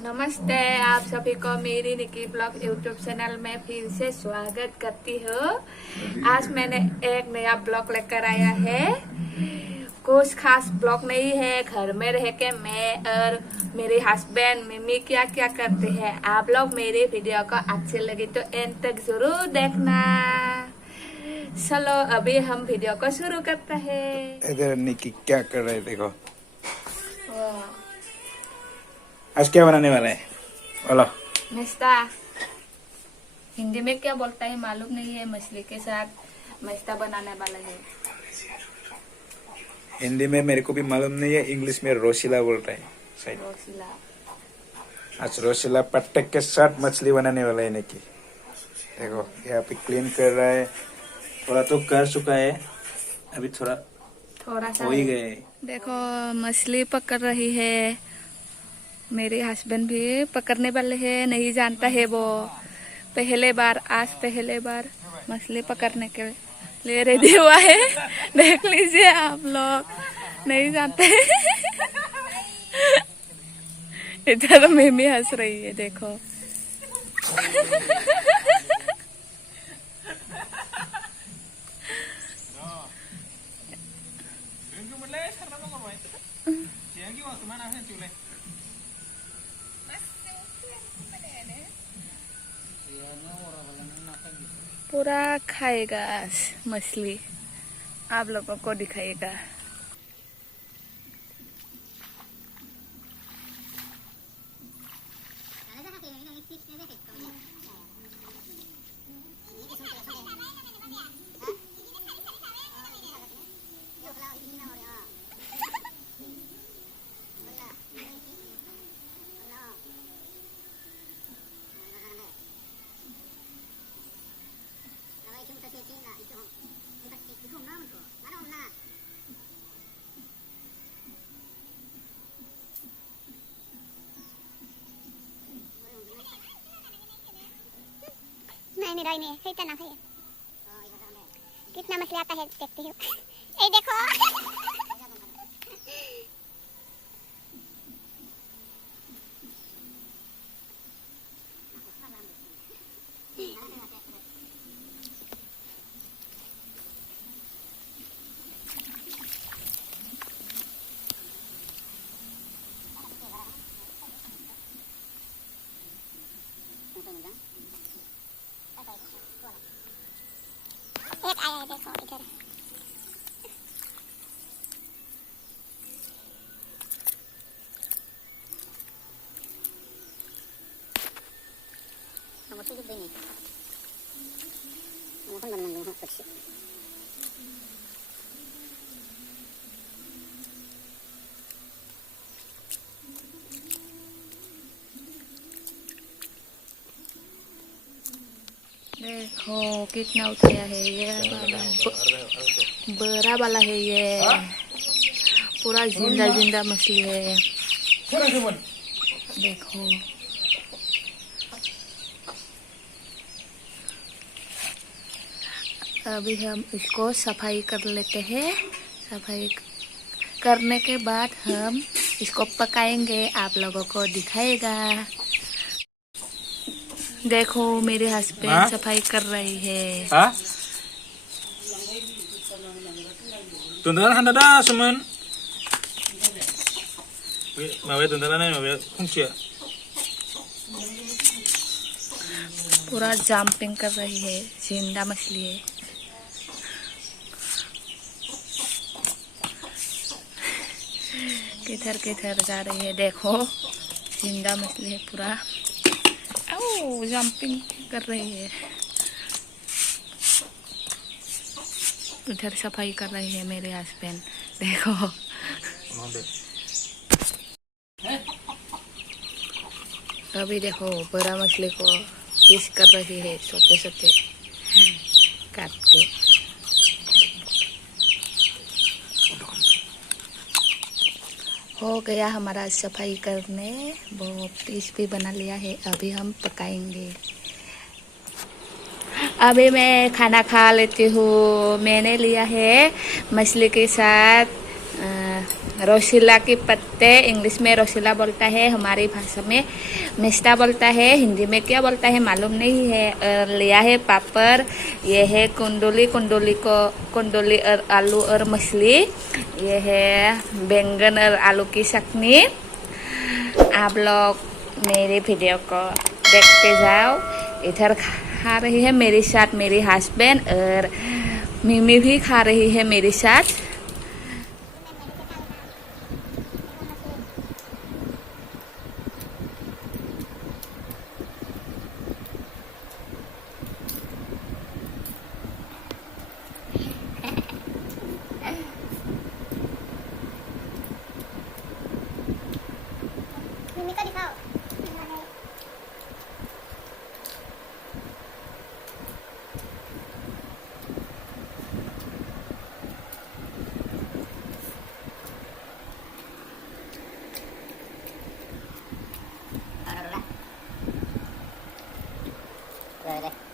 नमस्ते, आप सभी को मेरी निकी ब्लॉग यूट्यूब चैनल में फिर से स्वागत करती हूँ। आज मैंने एक नया ब्लॉग लेकर आया है। कुछ खास ब्लॉग नहीं है, घर में रह के मैं और मेरे हस्बैंड मम्मी क्या क्या करते हैं। आप लोग मेरे वीडियो को अच्छे लगे तो एंड तक जरूर देखना। चलो अभी हम वीडियो को शुरू करते हैं। इधर निकी क्या कर रहे देखो। आज क्या बनाने वाला है बोलो। मस्ता हिंदी में क्या बोलता है मालूम नहीं है। मछली के साथ मस्ता बनाने वाला है। हिंदी में मेरे को भी मालूम नहीं है, इंग्लिश में रोशिला बोलता है शायद। रोशिला। आज रोशिला पट्टे के साथ मछली बनाने वाला है निकी। देखो यहाँ पे क्लीन कर रहा है, थोड़ा तो कर चुका है, अभी थोड़ा सा हो ही गए। देखो मछली पकड़ रही है। मेरे हस्बैंड भी पकड़ने वाले हैं, नहीं जानता है वो। पहले बार मछली पकड़ने के लिए रेडी हुआ है। देख लीजिए आप लोग, नहीं जानते। इधर मम्मी हंस रही है, देखो। पूरा खाएगा मछली, आप लोगों को दिखाएगा। नहीं नहीं है इतना है। कितना मछली आता है देखते हो। ए देखो। एक आया है देखो इधर। Nomor 7 ini. Nomor kan mana nomor kecil. देखो कितना उठाया है ये वाला, बड़ा वाला है ये। पूरा जिंदा जिंदा मछली है, देखो। अभी हम इसको सफाई कर लेते हैं। सफाई करने के बाद हम इसको पकाएंगे, आप लोगों को दिखाएगा। देखो मेरे हस्बैंड सफाई कर रही है। Tuntunan handa dah semen. Mawe tuntunan ni mawe fungsi. पूरा जंपिंग कर रही है, जिंदा मछली है। किधर किधर जा रही है, देखो जिंदा मछली है पूरा। ओ जंपिंग कर रही है। उधर सफाई कर रही है मेरे हस्बैंड, देखो। अभी देखो बड़ा मछली को पीस कर रही है, छोटे छोटे काट के। हो गया हमारा सफाई करने, वो पीस भी बना लिया है। अभी हम पकाएंगे। अभी मैं खाना खा लेती हूँ। मैंने लिया है मछली के साथ रोशिला के पत्ते, इंग्लिश में रोशिला बोलता है, हमारी भाषा में मिस्टा बोलता है, हिंदी में क्या बोलता है मालूम नहीं है। और लिया है पापड़, ये है कुंडली, कुंडली और आलू और मछली, ये है बैंगन और आलू की चटनी। आप लोग मेरे वीडियो को देखते जाओ। इधर खा रही है मेरे साथ मेरी हस्बैंड, और मिमी भी खा रही है मेरे साथ। मिमी को दिखाओ। Rồi đây.